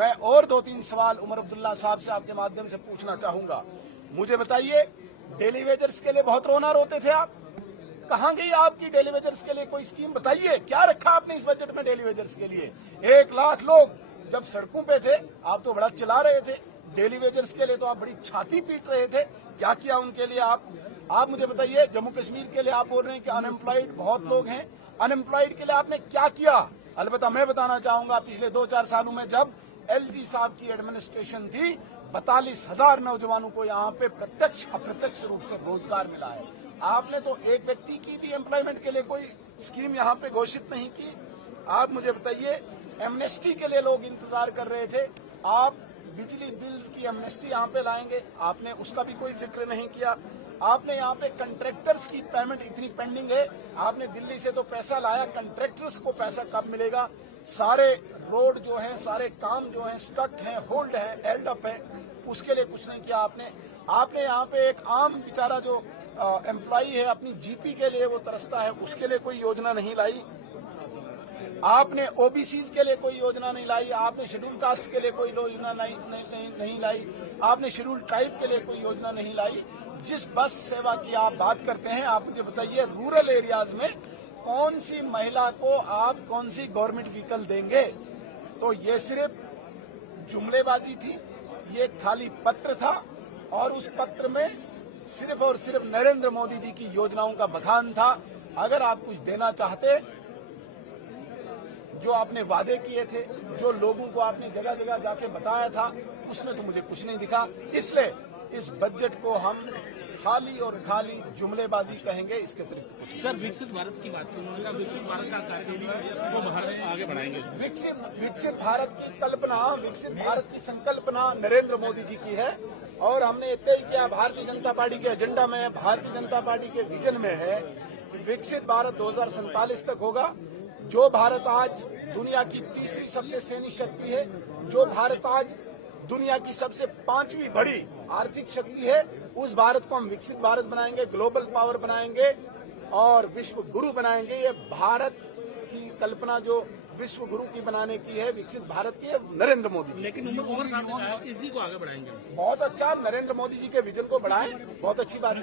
मैं और 2-3 सवाल उमर अब्दुल्ला साहब से आपके माध्यम से पूछना चाहूंगा। मुझे बताइए, डेली वेजर्स के लिए बहुत रोना रोते थे आप, कहां गई आपकी डेली वेजर्स के लिए कोई स्कीम? बताइए, क्या रखा आपने इस बजट में डेली वेजर्स के लिए? 1 लाख लोग जब सड़कों पे थे, आप तो बड़ा चिल्ला रहे थे। डेली वेजर्स के लिए तो आप बड़ी छाती पीट रहे थे। क्या किया उनके लिए आप मुझे बताइए। जम्मू कश्मीर के लिए आप बोल रहे हैं कि अनएम्प्लॉयड बहुत लोग हैं, अनएम्प्लॉयड के लिए आपने क्या किया? अलबत्ता मैं बताना चाहूंगा, पिछले 2-4 सालों में जब एलजी साहब की एडमिनिस्ट्रेशन थी, 42,000 नौजवानों को यहाँ पे प्रत्यक्ष अप्रत्यक्ष रूप से रोजगार मिला है। आपने तो एक व्यक्ति की भी एम्प्लॉयमेंट के लिए कोई स्कीम यहाँ पे घोषित नहीं की। आप मुझे बताइए, एमनेस्टी के लिए लोग इंतजार कर रहे थे, आप बिजली बिल्स की एमनेस्टी यहाँ पे लाएंगे, आपने उसका भी कोई जिक्र नहीं किया। आपने यहाँ पे कंट्रैक्टर्स की पेमेंट इतनी पेंडिंग है, आपने दिल्ली से तो पैसा लाया, कंट्रैक्टर्स को पैसा कब मिलेगा? सारे रोड जो है, सारे काम जो है स्टक है, होल्ड है, हेल्ड अप है, उसके लिए कुछ नहीं किया आपने यहाँ पे एक आम बेचारा जो एम्प्लॉई है, अपनी जीपी के लिए वो तरसता है, उसके लिए कोई योजना नहीं लाई। आपने ओबीसी के लिए कोई योजना नहीं लाई, आपने शेड्यूल कास्ट के लिए कोई योजना नहीं लाई, आपने शेड्यूल ट्राइब के लिए कोई योजना नहीं लाई। जिस बस सेवा की आप बात करते हैं, आप मुझे बताइए, रूरल एरियाज में कौन सी महिला को आप कौन सी गवर्नमेंट व्हीकल देंगे? तो ये सिर्फ जुमलेबाजी थी, ये खाली पत्र था, और उस पत्र में सिर्फ और सिर्फ नरेंद्र मोदी जी की योजनाओं का बखान था। अगर आप कुछ देना चाहते, जो आपने वादे किए थे, जो लोगों को आपने जगह जगह जाके बताया था, उसमें तो मुझे कुछ नहीं दिखा। इसलिए इस बजट को हम खाली और खाली जुमलेबाजी कहेंगे, इसके अतिरिक्त कुछ। सर, विकसित भारत की बात की उन्होंने, विकसित भारत का कार्यक्रम वो भारत आगे बढ़ाएंगे। विकसित भारत की कल्पना, विकसित भारत की संकल्पना नरेंद्र मोदी जी की है, और हमने तय किया, भारतीय जनता पार्टी के एजेंडा में है, भारतीय जनता पार्टी के विजन में है कि विकसित भारत 2047 तक होगा। जो भारत आज दुनिया की तीसरी सबसे सैन्य शक्ति है, जो भारत आज दुनिया की सबसे 5वीं बड़ी आर्थिक शक्ति है, उस भारत को हम विकसित भारत बनाएंगे, ग्लोबल पावर बनाएंगे और विश्व गुरु बनाएंगे। ये भारत की कल्पना जो विश्व गुरु की बनाने की है, विकसित भारत की है, नरेंद्र मोदी जी। लेकिन उमर साहब ने कहा इसी को आगे बढ़ाएंगे। बहुत अच्छा, नरेंद्र मोदी जी के विजन को बढ़ाएं, बहुत अच्छी बात है।